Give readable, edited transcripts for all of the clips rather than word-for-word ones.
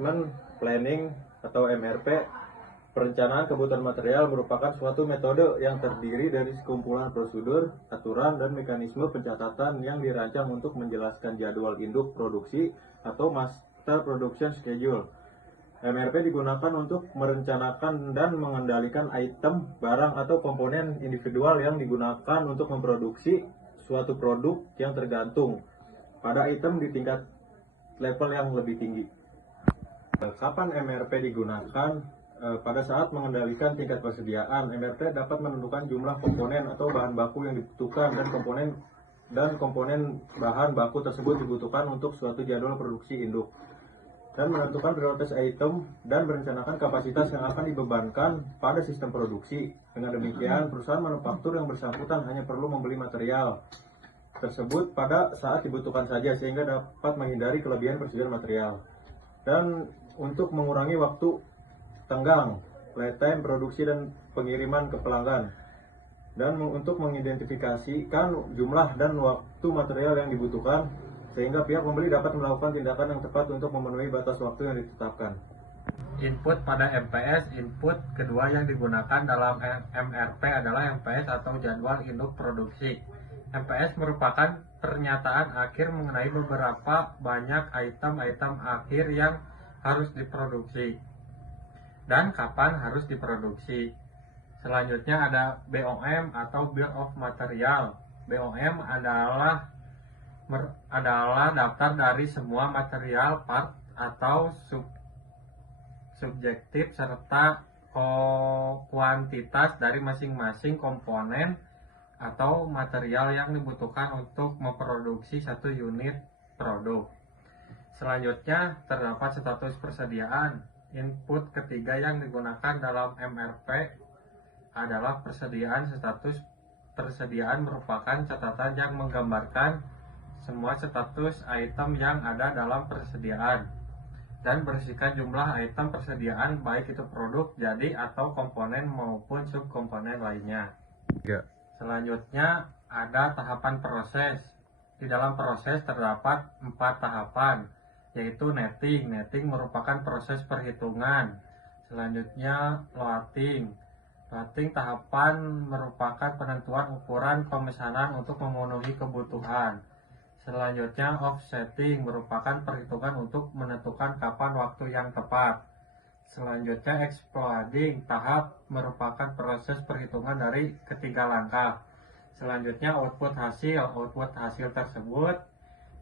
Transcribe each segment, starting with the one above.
Recruitment Planning atau MRP, perencanaan kebutuhan material merupakan suatu metode yang terdiri dari sekumpulan prosedur, aturan, dan mekanisme pencatatan yang dirancang untuk menjelaskan jadwal induk produksi atau Master Production Schedule. MRP digunakan untuk merencanakan dan mengendalikan item, barang, atau komponen individual yang digunakan untuk memproduksi suatu produk yang tergantung pada item di tingkat level yang lebih tinggi. Kapan MRP digunakan? Pada saat mengendalikan tingkat persediaan, MRP dapat menentukan jumlah komponen atau bahan baku yang dibutuhkan dan komponen bahan baku tersebut dibutuhkan untuk suatu jadwal produksi induk, dan menentukan prioritas item dan merencanakan kapasitas yang akan dibebankan pada sistem produksi. Dengan demikian, perusahaan manufaktur yang bersangkutan hanya perlu membeli material tersebut pada saat dibutuhkan saja, sehingga dapat menghindari kelebihan persediaan material. Dan untuk mengurangi waktu tenggang, lead time produksi dan pengiriman ke pelanggan, dan untuk mengidentifikasikan jumlah dan waktu material yang dibutuhkan, sehingga pihak pembeli dapat melakukan tindakan yang tepat untuk memenuhi batas waktu yang ditetapkan. Input pada MPS, input kedua yang digunakan dalam MRP adalah MPS atau jadwal induk produksi. MPS merupakan pernyataan akhir mengenai beberapa banyak item-item akhir yang harus diproduksi dan kapan harus diproduksi. Selanjutnya ada BOM atau Bill of Material. BOM adalah daftar dari semua material, part, atau subjektif serta kuantitas dari masing-masing komponen atau material yang dibutuhkan untuk memproduksi satu unit produk. Selanjutnya terdapat status persediaan. Input ketiga yang digunakan dalam MRP adalah persediaan. Status persediaan merupakan catatan yang menggambarkan semua status item yang ada dalam persediaan dan berisikan jumlah item persediaan, baik itu produk jadi atau komponen maupun subkomponen lainnya. Selanjutnya ada tahapan proses. Di dalam proses terdapat 4 tahapan, yaitu netting. Netting merupakan proses perhitungan. Selanjutnya loading. Loading tahapan merupakan penentuan ukuran pemesanan untuk memenuhi kebutuhan. Selanjutnya offsetting merupakan perhitungan untuk menentukan kapan waktu yang tepat. Selanjutnya exploding, tahap merupakan proses perhitungan dari ketiga langkah. Selanjutnya output hasil tersebut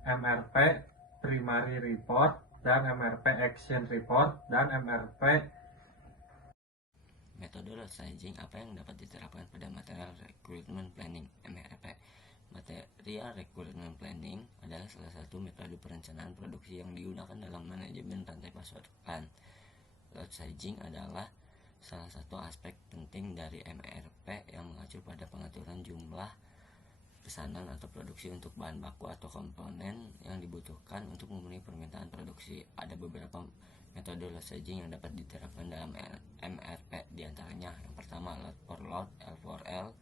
MRP Primary Report dan MRP Action Report dan MRP. Metode load sizing apa yang dapat diterapkan pada material recruitment planning MRP? Material recruitment planning adalah salah satu metode perencanaan produksi yang digunakan dalam manajemen rantai pasokan. Load sizing adalah salah satu aspek penting dari MRP yang mengacu pada pengaturan jumlah pesanan atau produksi untuk bahan baku atau komponen yang dibutuhkan untuk memenuhi permintaan produksi. Ada beberapa metode load sizing yang dapat diterapkan dalam MRP, diantaranya yang pertama load for load L4L,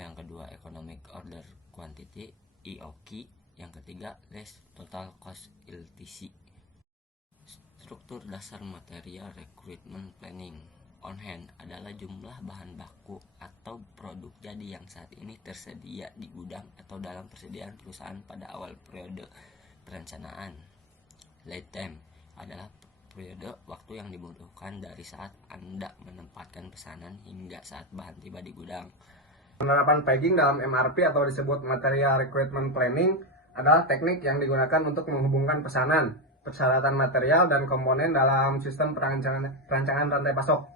yang kedua economic order quantity EOQ, yang ketiga less total cost LTC. Struktur dasar material recruitment planning on hand adalah jumlah bahan baku atau produk jadi yang saat ini tersedia di gudang atau dalam persediaan perusahaan pada awal periode perencanaan. Lead time adalah periode waktu yang dibutuhkan dari saat Anda menempatkan pesanan hingga saat bahan tiba di gudang. Penerapan pegging dalam MRP atau disebut Material Recruitment Planning adalah teknik yang digunakan untuk menghubungkan pesanan, persyaratan material, dan komponen dalam sistem perancangan rantai pasok.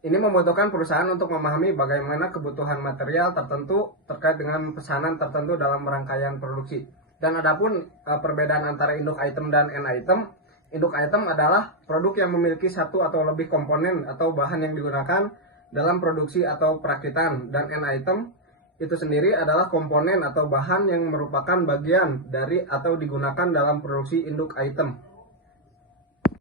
Ini membutuhkan perusahaan untuk memahami bagaimana kebutuhan material tertentu terkait dengan pesanan tertentu dalam rangkaian produksi. Dan adapun perbedaan antara induk item dan end item, induk item adalah produk yang memiliki satu atau lebih komponen atau bahan yang digunakan dalam produksi atau perakitan, dan end item itu sendiri adalah komponen atau bahan yang merupakan bagian dari atau digunakan dalam produksi induk item.